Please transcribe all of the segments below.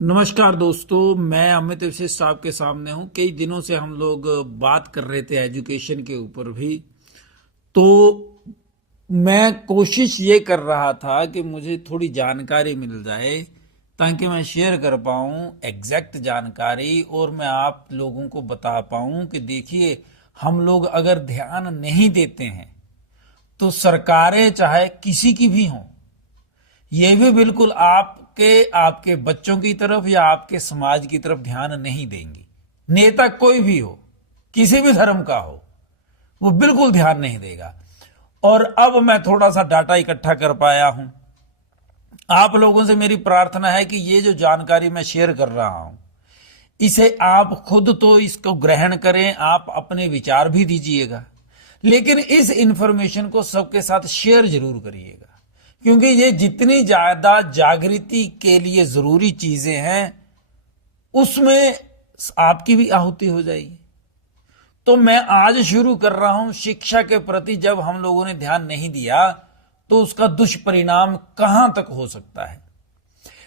नमस्कार दोस्तों, मैं अमित वशिष्ठ आपके सामने हूं। कई दिनों से हम लोग बात कर रहे थे एजुकेशन के ऊपर भी। तो मैं कोशिश ये कर रहा था कि मुझे थोड़ी जानकारी मिल जाए ताकि मैं शेयर कर पाऊं एग्जैक्ट जानकारी, और मैं आप लोगों को बता पाऊं कि देखिए, हम लोग अगर ध्यान नहीं देते हैं तो सरकारें चाहे किसी की भी हों, ये भी बिल्कुल आपके बच्चों की तरफ या आपके समाज की तरफ ध्यान नहीं देंगी। नेता कोई भी हो, किसी भी धर्म का हो, वो बिल्कुल ध्यान नहीं देगा। और अब मैं थोड़ा सा डाटा इकट्ठा कर पाया हूं। आप लोगों से मेरी प्रार्थना है कि ये जो जानकारी मैं शेयर कर रहा हूं, इसे आप खुद तो इसको ग्रहण करें, आप अपने विचार भी दीजिएगा, लेकिन इस इंफॉर्मेशन को सबके साथ शेयर जरूर करिएगा, क्योंकि ये जितनी ज्यादा जागृति के लिए जरूरी चीजें हैं, उसमें आपकी भी आहुति हो जाएगी। तो मैं आज शुरू कर रहा हूं, शिक्षा के प्रति जब हम लोगों ने ध्यान नहीं दिया तो उसका दुष्परिणाम कहां तक हो सकता है।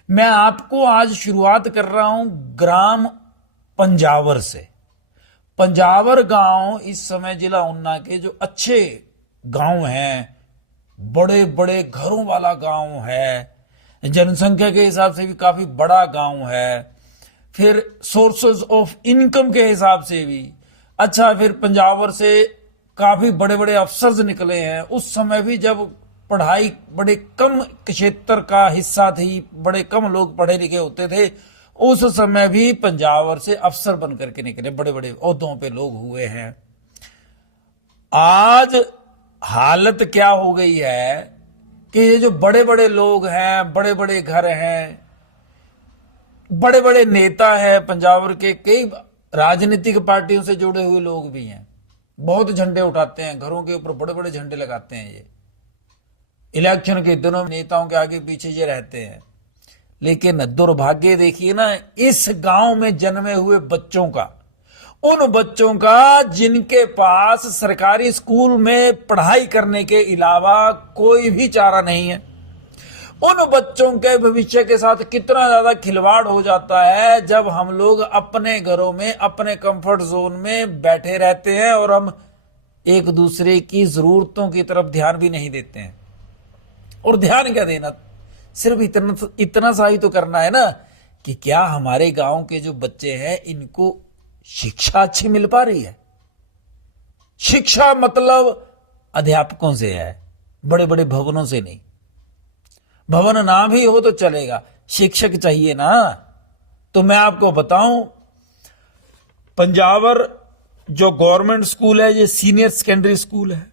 मैं आपको आज शुरुआत कर रहा हूं ग्राम पंजावर से। पंजावर गांव इस समय जिला ऊना के जो अच्छे गांव हैं, बड़े बड़े घरों वाला गांव है, जनसंख्या के हिसाब से भी काफी बड़ा गांव है, फिर सोर्सेज ऑफ इनकम के हिसाब से भी अच्छा, फिर पंजावर से काफी बड़े बड़े अफसर्स निकले हैं। उस समय भी जब पढ़ाई बड़े कम क्षेत्र का हिस्सा थी, बड़े कम लोग पढ़े लिखे होते थे, उस समय भी पंजावर से अफसर बनकर के निकले, बड़े बड़े ओहदों पे लोग हुए हैं। आज हालत क्या हो गई है कि ये जो बड़े बड़े लोग हैं, बड़े बड़े घर हैं, बड़े बड़े नेता हैं, पंजाब के कई राजनीतिक पार्टियों से जुड़े हुए लोग भी हैं, बहुत झंडे उठाते हैं, घरों के ऊपर बड़े बड़े झंडे लगाते हैं। ये इलेक्शन के दिनों में नेताओं के आगे पीछे ये रहते हैं। लेकिन दुर्भाग्य देखिए ना, इस गांव में जन्मे हुए बच्चों का, उन बच्चों का जिनके पास सरकारी स्कूल में पढ़ाई करने के अलावा कोई भी चारा नहीं है, उन बच्चों के भविष्य के साथ कितना ज्यादा खिलवाड़ हो जाता है जब हम लोग अपने घरों में, अपने कंफर्ट जोन में बैठे रहते हैं और हम एक दूसरे की जरूरतों की तरफ ध्यान भी नहीं देते हैं। और ध्यान क्या देना, सिर्फ इतना सा ही तो करना है ना कि क्या हमारे गांव के जो बच्चे हैं इनको शिक्षा अच्छी मिल पा रही है। शिक्षा मतलब अध्यापकों से है, बड़े बड़े भवनों से नहीं। भवन ना भी हो तो चलेगा, शिक्षक चाहिए ना। तो मैं आपको बताऊं, पंजावर जो गवर्नमेंट स्कूल है, ये सीनियर सेकेंडरी स्कूल है।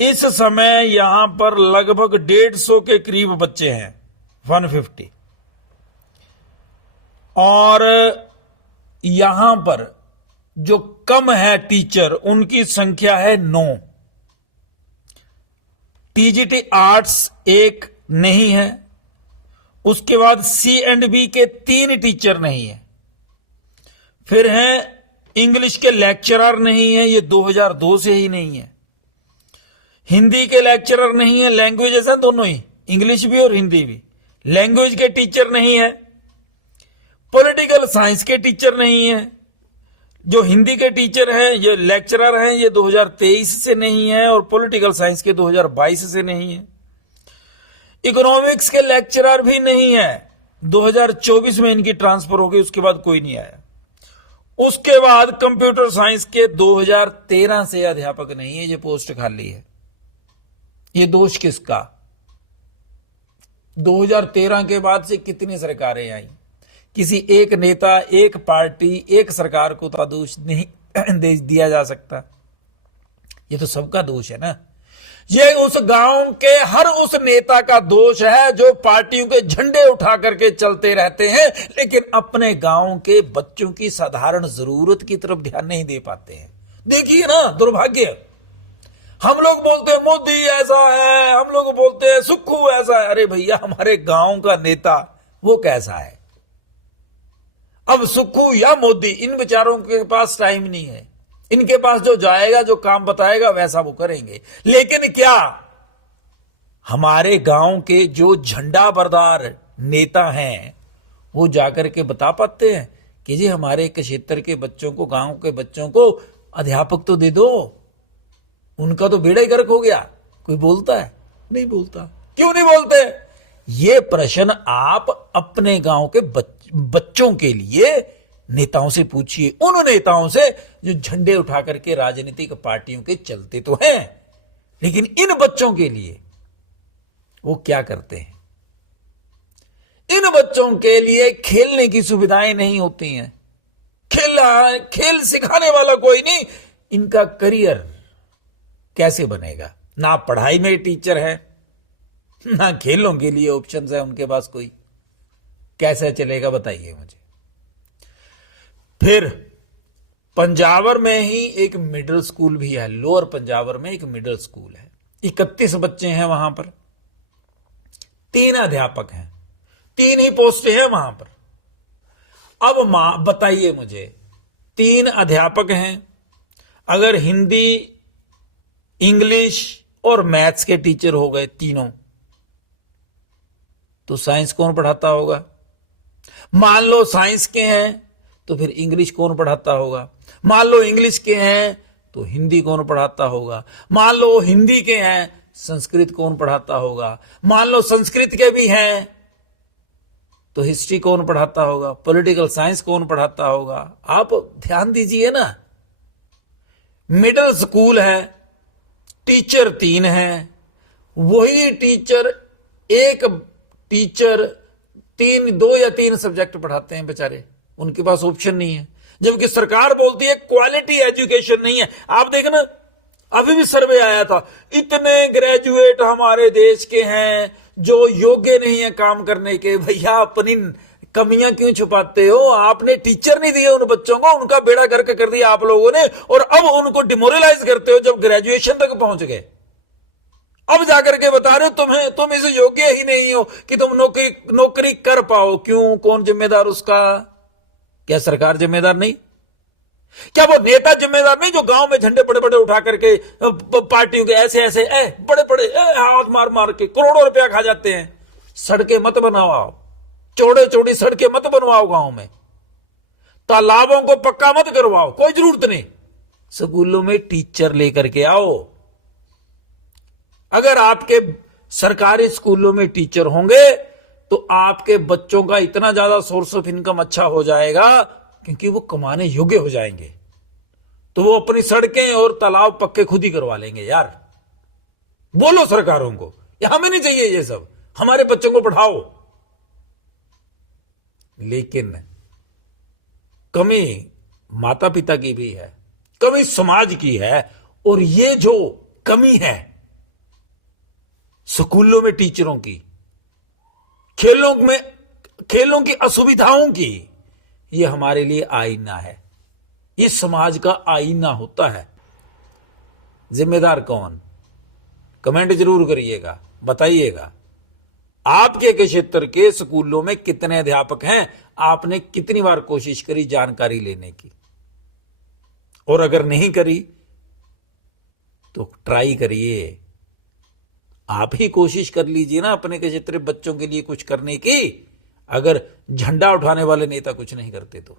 इस समय यहां पर लगभग 150 के करीब बच्चे हैं, 150। और यहां पर जो कम है टीचर, उनकी संख्या है 9। टीजीटी आर्ट्स एक नहीं है, उसके बाद C&B के 3 टीचर नहीं है, फिर है इंग्लिश के लेक्चरर नहीं है, ये 2002 से ही नहीं है। हिंदी के लेक्चरर नहीं है, लैंग्वेजेस है दोनों ही, इंग्लिश भी और हिंदी भी। लैंग्वेज के टीचर नहीं है। पॉलिटिकल साइंस के टीचर नहीं है। जो हिंदी के टीचर हैं, ये लेक्चरर हैं, ये 2023 से नहीं है, और पॉलिटिकल साइंस के 2022 से नहीं है। इकोनॉमिक्स के लेक्चरर भी नहीं है, 2024 में इनकी ट्रांसफर हो गई, उसके बाद कोई नहीं आया। उसके बाद कंप्यूटर साइंस के 2013 से अध्यापक नहीं है, ये पोस्ट खाली है। ये दोष किसका? 2013 के बाद से कितनी सरकारें आई, किसी एक नेता, एक पार्टी, एक सरकार को तो दोष नहीं दिया जा सकता। ये तो सबका दोष है ना। ये उस गांव के हर उस नेता का दोष है जो पार्टियों के झंडे उठा करके चलते रहते हैं, लेकिन अपने गांव के बच्चों की साधारण जरूरत की तरफ ध्यान नहीं दे पाते हैं। देखिए ना, दुर्भाग्य। हम लोग बोलते हैं मोदी ऐसा है, हम लोग बोलते हैं सुक्खू ऐसा है। अरे भैया, हमारे गांव का नेता वो कैसा है? अब सुक्खू या मोदी, इन बेचारों के पास टाइम नहीं है। इनके पास जो जाएगा, जो काम बताएगा, वैसा वो करेंगे। लेकिन क्या हमारे गांव के जो झंडा बरदार नेता हैं, वो जाकर के बता पाते हैं कि जी हमारे क्षेत्र के बच्चों को, गांव के बच्चों को अध्यापक तो दे दो, उनका तो बेड़ा ही गर्क हो गया। कोई बोलता है? नहीं बोलता। क्यों नहीं बोलते? ये प्रश्न आप अपने गांव के बच्चों के लिए नेताओं से पूछिए, उन नेताओं से जो झंडे उठा करके राजनीतिक पार्टियों के चलते तो हैं, लेकिन इन बच्चों के लिए वो क्या करते हैं। इन बच्चों के लिए खेलने की सुविधाएं नहीं होती हैं, खेल सिखाने वाला कोई नहीं। इनका करियर कैसे बनेगा? ना पढ़ाई में टीचर है, ना खेलों के लिए ऑप्शन है उनके पास कोई। कैसे चलेगा बताइए मुझे। फिर पंजावर में ही एक मिडिल स्कूल भी है, लोअर पंजावर में एक मिडिल स्कूल है, 31 बच्चे हैं वहां पर, 3 अध्यापक हैं, 3 ही पोस्टें हैं वहां पर। अब बताइए मुझे, 3 अध्यापक हैं, अगर हिंदी, इंग्लिश और मैथ्स के टीचर हो गए तीनों, तो साइंस कौन पढ़ाता होगा? मान लो साइंस के हैं तो फिर इंग्लिश कौन पढ़ाता होगा? मान लो इंग्लिश के हैं तो हिंदी कौन पढ़ाता होगा? मान लो हिंदी के हैं, संस्कृत कौन पढ़ाता होगा? मान लो संस्कृत के भी हैं तो हिस्ट्री कौन पढ़ाता होगा? पॉलिटिकल साइंस कौन पढ़ाता होगा? आप ध्यान दीजिए ना। मिडिल स्कूल है, टीचर 3 हैं, वही टीचर, एक टीचर 2 या 3 सब्जेक्ट पढ़ाते हैं बेचारे, उनके पास ऑप्शन नहीं है। जबकि सरकार बोलती है क्वालिटी एजुकेशन नहीं है। आप देखना, अभी भी सर्वे आया था, इतने ग्रेजुएट हमारे देश के हैं जो योग्य नहीं है काम करने के। भैया अपनी कमियां क्यों छुपाते हो? आपने टीचर नहीं दिए उन बच्चों को, उनका बेड़ा गर्क कर दिया आप लोगों ने, और अब उनको डिमोरलाइज करते हो जब ग्रेजुएशन तक पहुंच गए। अब जाकर के बता रहे हो तुम इसे योग्य ही नहीं हो कि तुम नौकरी कर पाओ। क्यों? कौन जिम्मेदार उसका? क्या सरकार जिम्मेदार नहीं? क्या वो नेता जिम्मेदार नहीं जो गांव में झंडे बड़े बड़े उठा करके पार्टियों के ऐसे ऐसे बड़े बड़े हाथ मार मार के करोड़ों रुपया खा जाते हैं? सड़कें मत बनाओ, चौड़े चौड़ी सड़कें मत बनवाओ गांव में, तालाबों को पक्का मत करवाओ, कोई जरूरत नहीं। स्कूलों में टीचर लेकर के आओ। अगर आपके सरकारी स्कूलों में टीचर होंगे तो आपके बच्चों का इतना ज्यादा सोर्स ऑफ इनकम अच्छा हो जाएगा, क्योंकि वो कमाने योग्य हो जाएंगे, तो वो अपनी सड़कें और तालाब पक्के खुद ही करवा लेंगे। यार बोलो सरकारों को, हमें नहीं चाहिए ये सब, हमारे बच्चों को पढ़ाओ। लेकिन कमी माता पिता की भी है, कमी समाज की है, और ये जो कमी है स्कूलों में टीचरों की, खेलों की असुविधाओं की, ये हमारे लिए आईना है, ये समाज का आईना होता है। जिम्मेदार कौन? कमेंट जरूर करिएगा, बताइएगा। आपके क्षेत्र के स्कूलों में कितने अध्यापक हैं? आपने कितनी बार कोशिश करी जानकारी लेने की? और अगर नहीं करी तो ट्राई करिए, आप ही कोशिश कर लीजिए ना अपने क्षेत्र बच्चों के लिए कुछ करने की, अगर झंडा उठाने वाले नेता कुछ नहीं करते तो।